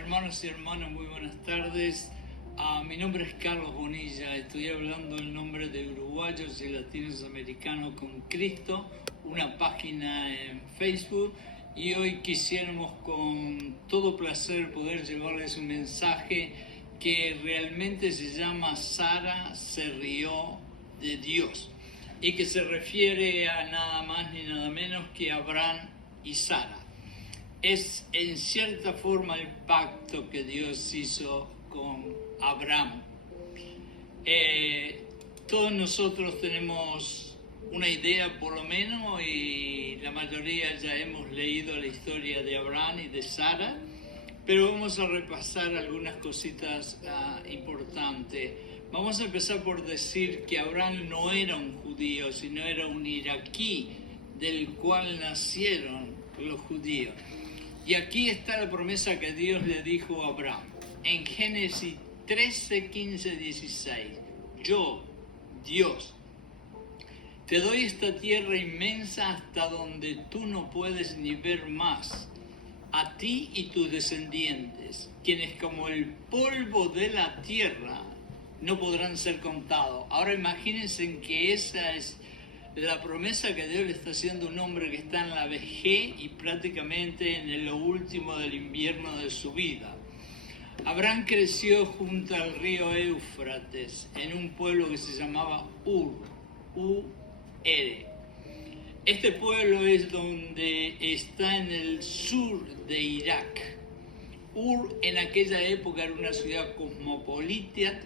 Hermanos y hermanas, muy buenas tardes. Mi nombre es Carlos Bonilla, estoy hablando en nombre de Uruguayos y Latinos Americanos con Cristo, una página en Facebook, y hoy quisiéramos con todo placer poder llevarles un mensaje que realmente se llama Sara se rió de Dios y que se refiere a nada más ni nada menos que Abraham y Sara. Es en cierta forma el pacto que Dios hizo con Abraham. Todos nosotros tenemos una idea por lo menos, y la mayoría ya hemos leído la historia de Abraham y de Sara, pero vamos a repasar algunas cositas importantes. Vamos a empezar por decir que Abraham no era un judío, sino era un iraquí del cual nacieron los judíos. Y aquí está la promesa que Dios le dijo a Abraham. En Génesis 13, 15, 16. Yo, Dios, te doy esta tierra inmensa hasta donde tú no puedes ni ver más. A ti y tus descendientes, quienes como el polvo de la tierra no podrán ser contados. Ahora imagínense que esa es la promesa que Dios le está haciendo a un hombre que está en la vejez y prácticamente en lo último del invierno de su vida. Abraham creció junto al río Éufrates, en un pueblo que se llamaba Ur. Este pueblo es donde está en el sur de Irak. Ur en aquella época era una ciudad cosmopolita,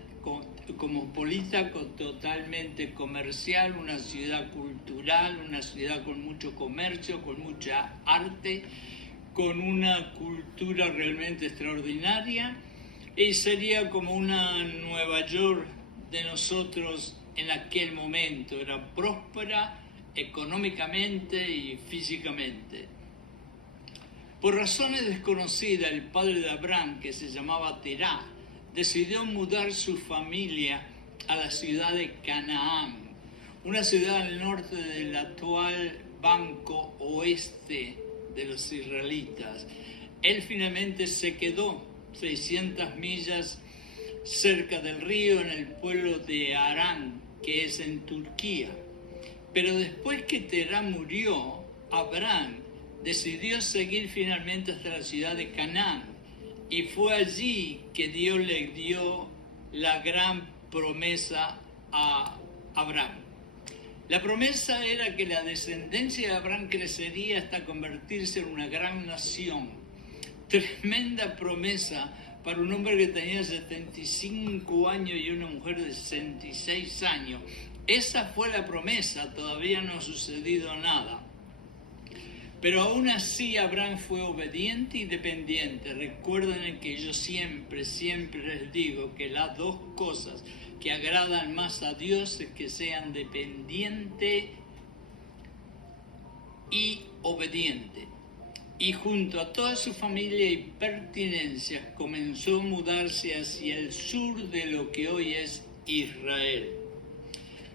totalmente comercial, una ciudad cultural, una ciudad con mucho comercio, con mucha arte, con una cultura realmente extraordinaria, y sería como una Nueva York de nosotros en aquel momento. Era próspera económicamente y físicamente. Por razones desconocidas, el padre de Abraham, que se llamaba Terá, decidió mudar su familia a la ciudad de Canaán, una ciudad al norte del actual Banco Oeste de los israelitas. Él finalmente se quedó 600 millas cerca del río, en el pueblo de Harán, que es en Turquía. Pero después que Terá murió, Abraham decidió seguir finalmente hasta la ciudad de Canaán. Y fue allí que Dios le dio la gran promesa a Abraham. La promesa era que la descendencia de Abraham crecería hasta convertirse en una gran nación. Tremenda promesa para un hombre que tenía 75 años y una mujer de 66 años. Esa fue la promesa, todavía no ha sucedido nada. Pero aún así Abraham fue obediente y dependiente. Recuerden que yo siempre les digo que las dos cosas que agradan más a Dios es que sean dependiente y obediente. Y junto a toda su familia y pertenencias comenzó a mudarse hacia el sur de lo que hoy es Israel.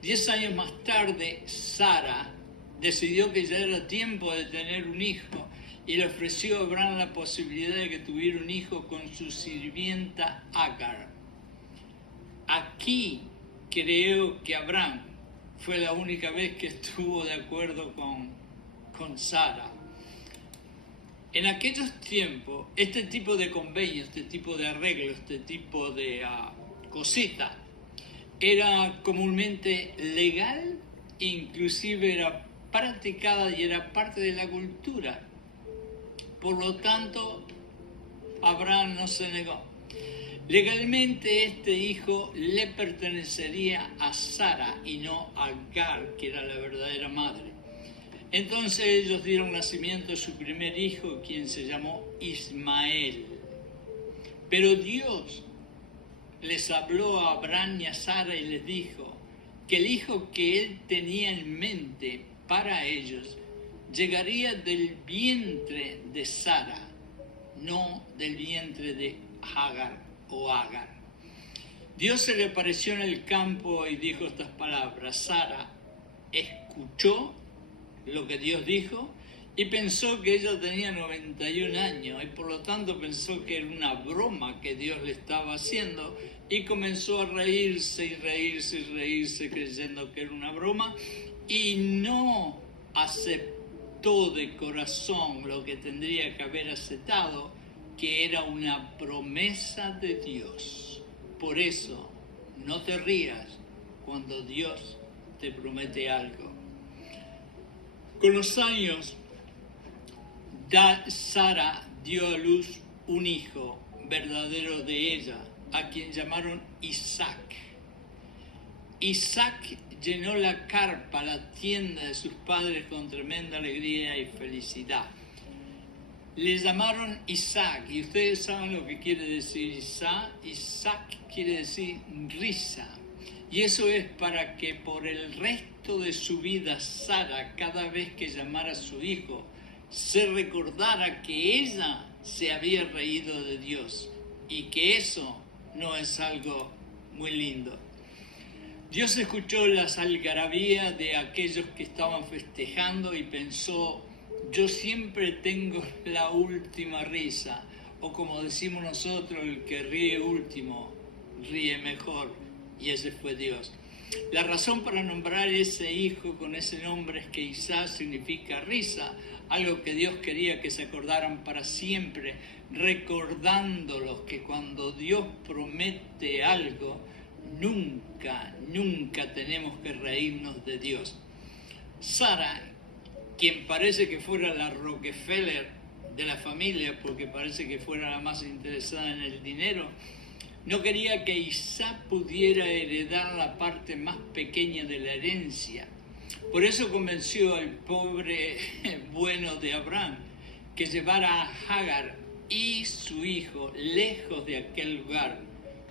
10 años más tarde, Sara decidió que ya era tiempo de tener un hijo y le ofreció a Abraham la posibilidad de que tuviera un hijo con su sirvienta Agar. Aquí creo que Abraham fue la única vez que estuvo de acuerdo con Sara. En aquellos tiempos, este tipo de convenio, este tipo de arreglo, este tipo de cosita, era comúnmente legal, inclusive era practicada y era parte de la cultura. Por lo tanto, Abraham no se negó. Legalmente este hijo le pertenecería a Sara y no a Agar, que era la verdadera madre. Entonces ellos dieron nacimiento a su primer hijo, quien se llamó Ismael. Pero Dios les habló a Abraham y a Sara y les dijo que el hijo que él tenía en mente para ellos llegaría del vientre de Sara, no del vientre de Agar. Dios se le apareció en el campo y dijo estas palabras. Sara escuchó lo que Dios dijo y pensó que ella tenía 91 años y por lo tanto pensó que era una broma que Dios le estaba haciendo y comenzó a reírse y reírse y reírse creyendo que era una broma y no aceptó de corazón lo que tendría que haber aceptado, que era una promesa de Dios. Por eso, no te rías cuando Dios te promete algo. Con los años, Sara dio a luz un hijo verdadero de ella, a quien llamaron Isaac. Isaac llenó la carpa, la tienda de sus padres con tremenda alegría y felicidad. Le llamaron Isaac, y ustedes saben lo que quiere decir Isaac. Isaac quiere decir risa. Y eso es para que por el resto de su vida Sara, cada vez que llamara a su hijo, se recordara que ella se había reído de Dios y que eso no es algo muy lindo. Dios escuchó las algarabías de aquellos que estaban festejando y pensó: yo siempre tengo la última risa, o como decimos nosotros, el que ríe último, ríe mejor, y ese fue Dios. La razón para nombrar ese hijo con ese nombre es que Isaac significa risa, algo que Dios quería que se acordaran para siempre, recordándolos que cuando Dios promete algo, nunca tenemos que reírnos de Dios. Sara, quien parece que fuera la Rockefeller de la familia, porque parece que fuera la más interesada en el dinero, no quería que Isaac pudiera heredar la parte más pequeña de la herencia. Por eso convenció al pobre bueno de Abraham que llevara a Hagar y su hijo lejos de aquel lugar,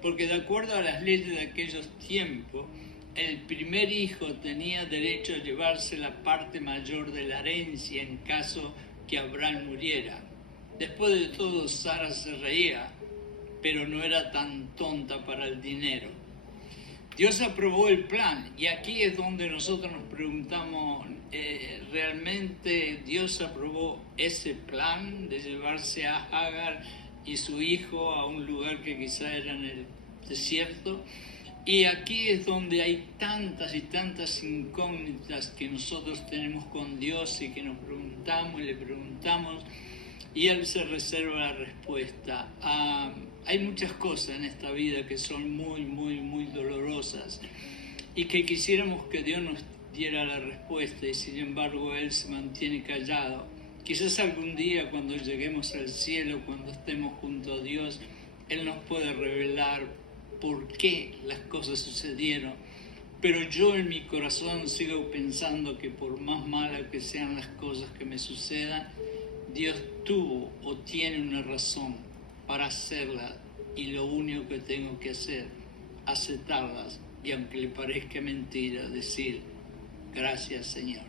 porque de acuerdo a las leyes de aquellos tiempos, el primer hijo tenía derecho a llevarse la parte mayor de la herencia en caso que Abraham muriera. Después de todo, Sara se reía, pero no era tan tonta para el dinero. Dios aprobó el plan, y aquí es donde nosotros nos preguntamos, ¿realmente Dios aprobó ese plan de llevarse a Hagar y su hijo a un lugar que quizá era en el desierto? Y aquí es donde hay tantas y tantas incógnitas que nosotros tenemos con Dios y que nos preguntamos y le preguntamos, y Él se reserva la respuesta. Hay muchas cosas en esta vida que son muy dolorosas y que quisiéramos que Dios nos diera la respuesta, y sin embargo Él se mantiene callado. Quizás algún día, cuando lleguemos al cielo, cuando estemos junto a Dios, Él nos puede revelar por qué las cosas sucedieron. Pero yo en mi corazón sigo pensando que por más malas que sean las cosas que me sucedan, Dios tuvo o tiene una razón para hacerlas, y lo único que tengo que hacer, aceptarlas, y aunque le parezca mentira, decir: gracias, Señor.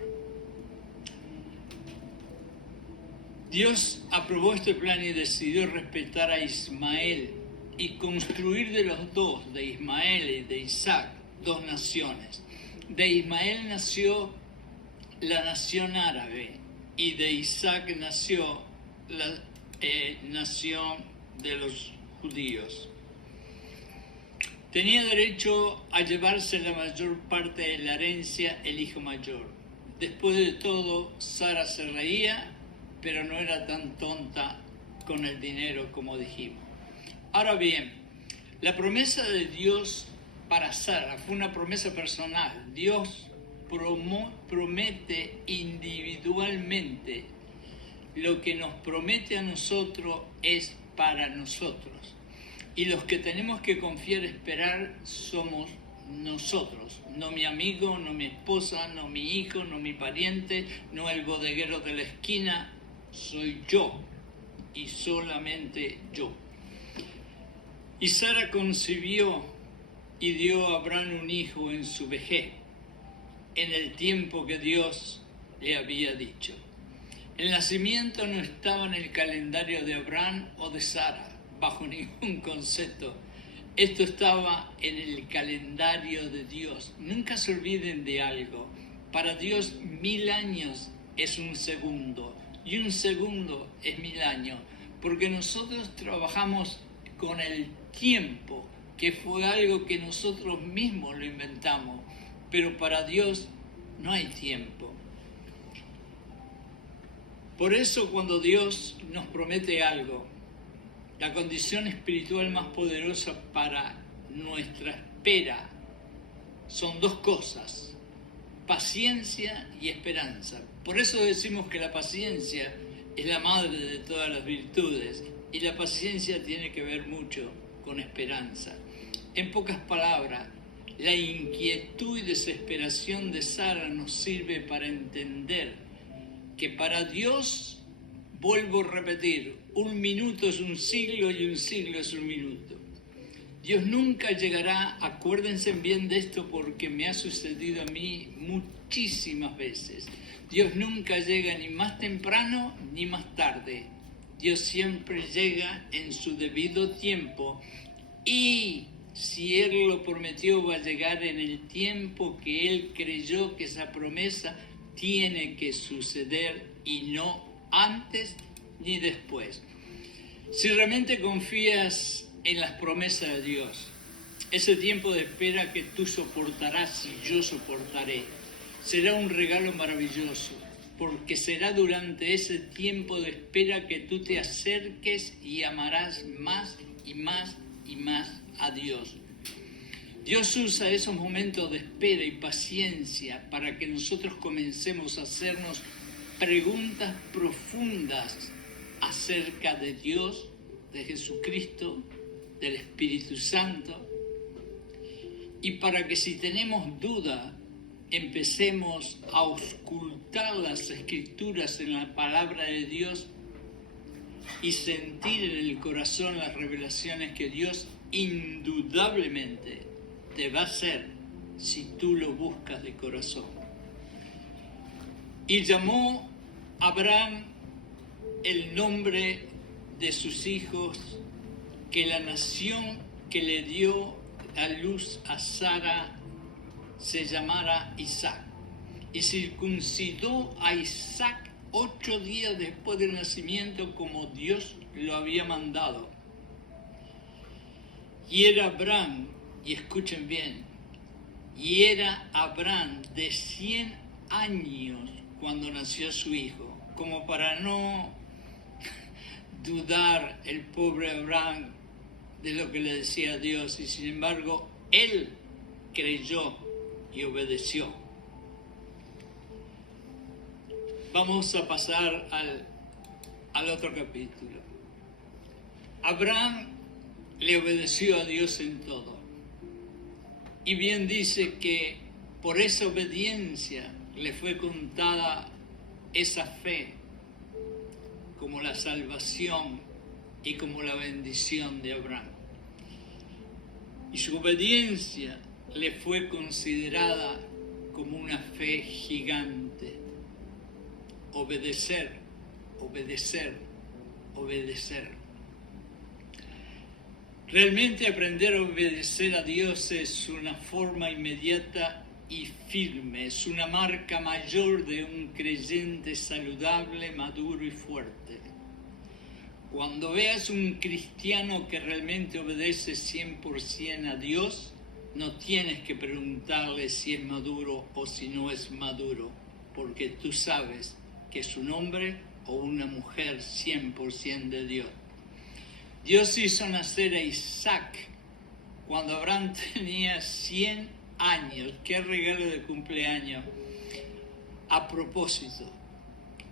Dios aprobó este plan y decidió respetar a Ismael y construir de los dos, de Ismael y de Isaac, dos naciones. De Ismael nació la nación árabe y de Isaac nació la nación de los judíos. Tenía derecho a llevarse la mayor parte de la herencia el hijo mayor. Después de todo, Sara se reía, pero no era tan tonta con el dinero como dijimos. Ahora bien, la promesa de Dios para Sara fue una promesa personal. Dios promete individualmente. Lo que nos promete a nosotros es para nosotros. Y los que tenemos que confiar y esperar somos nosotros. No mi amigo, no mi esposa, no mi hijo, no mi pariente, no el bodeguero de la esquina. Soy yo y solamente yo. Y Sara concibió y dio a Abraham un hijo en su vejez, en el tiempo que Dios le había dicho. El nacimiento no estaba en el calendario de Abraham o de Sara, bajo ningún concepto. Esto estaba en el calendario de Dios. Nunca se olviden de algo. Para Dios 1000 años es un segundo. y un segundo es 1000 años, porque nosotros trabajamos con el tiempo, que fue algo que nosotros mismos lo inventamos, pero para Dios no hay tiempo. Por eso cuando Dios nos promete algo, la condición espiritual más poderosa para nuestra espera son dos cosas: paciencia y esperanza. Por eso decimos que la paciencia es la madre de todas las virtudes y la paciencia tiene que ver mucho con esperanza. En pocas palabras, la inquietud y desesperación de Sara nos sirve para entender que para Dios, vuelvo a repetir, un minuto es un siglo y un siglo es un minuto. Dios nunca llegará, acuérdense bien de esto porque me ha sucedido a mí muchísimas veces. Dios nunca llega ni más temprano ni más tarde. Dios siempre llega en su debido tiempo y si Él lo prometió va a llegar en el tiempo que Él creyó que esa promesa tiene que suceder y no antes ni después. Si realmente confías en las promesas de Dios, ese tiempo de espera que tú soportarás y yo soportaré, será un regalo maravilloso, porque será durante ese tiempo de espera que tú te acerques y amarás más y más y más a Dios. Dios usa esos momentos de espera y paciencia para que nosotros comencemos a hacernos preguntas profundas acerca de Dios, de Jesucristo, del Espíritu Santo, y para que si tenemos duda empecemos a auscultar las Escrituras en la palabra de Dios y sentir en el corazón las revelaciones que Dios indudablemente te va a hacer si tú lo buscas de corazón. Y llamó Abraham el nombre de sus hijos, que la nación que le dio a luz a Sara se llamara Isaac. Y circuncidó a Isaac 8 días después del nacimiento, como Dios lo había mandado. Y era Abraham, y escuchen bien, y era Abraham de 100 años cuando nació su hijo, como para no dudar el pobre Abraham de lo que le decía Dios, y sin embargo él creyó y obedeció. Vamos a pasar al otro capítulo. Abraham le obedeció a Dios en todo. Y bien dice que por esa obediencia le fue contada esa fe como la salvación y como la bendición de Abraham. Y su obediencia le fue considerada como una fe gigante. Obedecer, obedecer, obedecer. Realmente aprender a obedecer a Dios es una forma inmediata y firme, es una marca mayor de un creyente saludable, maduro y fuerte. Cuando veas un cristiano que realmente obedece 100% a Dios, no tienes que preguntarle si es maduro o si no es maduro, porque tú sabes que es un hombre o una mujer 100% de Dios. Dios hizo nacer a Isaac cuando Abraham tenía 100 años. ¡Qué regalo de cumpleaños! A propósito,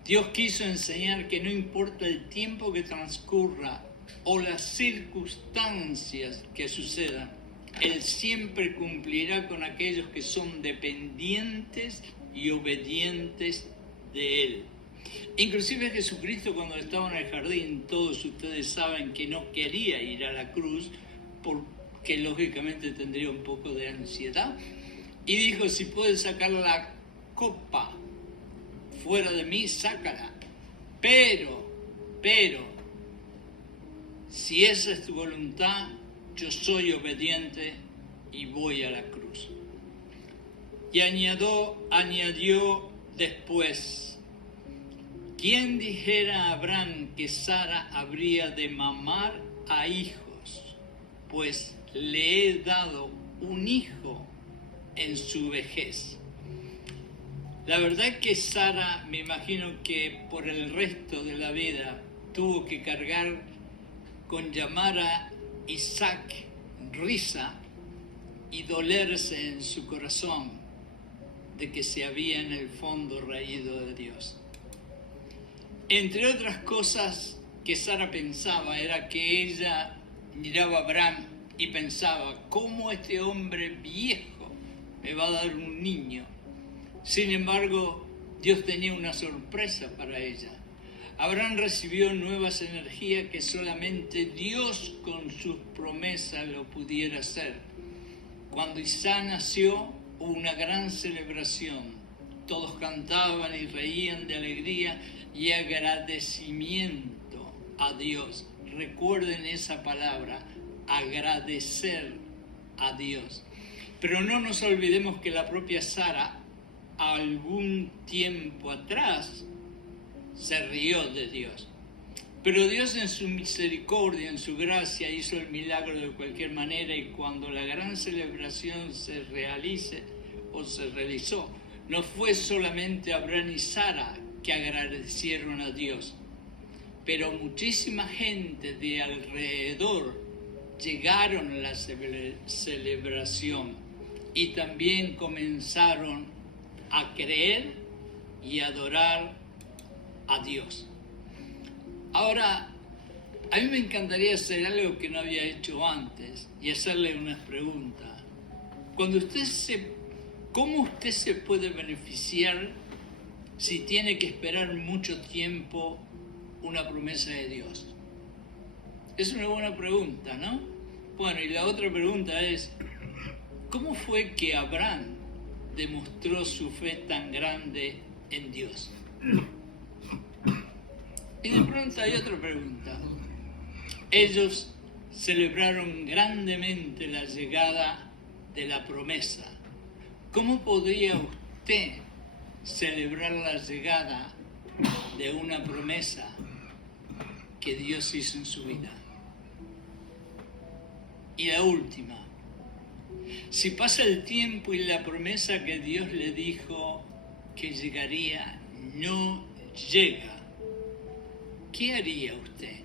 Dios quiso enseñar que no importa el tiempo que transcurra o las circunstancias que sucedan, Él siempre cumplirá con aquellos que son dependientes y obedientes de Él. Inclusive Jesucristo, cuando estaba en el jardín, todos ustedes saben que no quería ir a la cruz porque lógicamente tendría un poco de ansiedad, y dijo: si puedes sacar la copa fuera de mí, sácala, pero si esa es tu voluntad, yo soy obediente y voy a la cruz. Y añadió después: ¿quién dijera a Abraham que Sara habría de mamar a hijos? Pues le he dado un hijo en su vejez. La verdad que Sara, me imagino que por el resto de la vida tuvo que cargar con llamar a Isaac risa y dolerse en su corazón de que se había en el fondo reído de Dios. Entre otras cosas que Sara pensaba era que ella miraba a Abraham y pensaba, ¿cómo este hombre viejo me va a dar un niño? Sin embargo, Dios tenía una sorpresa para ella. Abraham recibió nuevas energías que solamente Dios con sus promesas lo pudiera hacer. Cuando Isaac nació, hubo una gran celebración. Todos cantaban y reían de alegría y agradecimiento a Dios. Recuerden esa palabra, agradecer a Dios. Pero no nos olvidemos que la propia Sara, algún tiempo atrás, se rió de Dios. Pero Dios en su misericordia, en su gracia, hizo el milagro de cualquier manera, y cuando la gran celebración se realizó, no fue solamente Abraham y Sara que agradecieron a Dios, pero muchísima gente de alrededor llegaron a la celebración y también comenzaron a creer y adorar a Dios. Ahora, a mí me encantaría hacer algo que no había hecho antes y hacerle unas preguntas. ¿Cómo usted se puede beneficiar si tiene que esperar mucho tiempo una promesa de Dios? Es una buena pregunta, ¿no? Bueno, y la otra pregunta es, ¿cómo fue que Abraham demostró su fe tan grande en Dios? Y de pronto hay otra pregunta. Ellos celebraron grandemente la llegada de la promesa. ¿Cómo podría usted celebrar la llegada de una promesa que Dios hizo en su vida? Y la última, si pasa el tiempo y la promesa que Dios le dijo que llegaría no llega, ¿qué haría usted?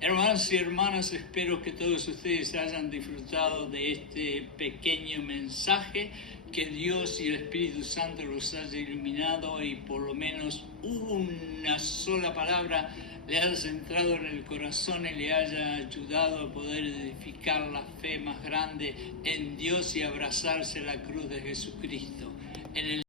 Hermanos y hermanas, espero que todos ustedes hayan disfrutado de este pequeño mensaje, que Dios y el Espíritu Santo los haya iluminado y por lo menos una sola palabra le haya entrado en el corazón y le haya ayudado a poder edificar la fe más grande en Dios y abrazarse la cruz de Jesucristo. En el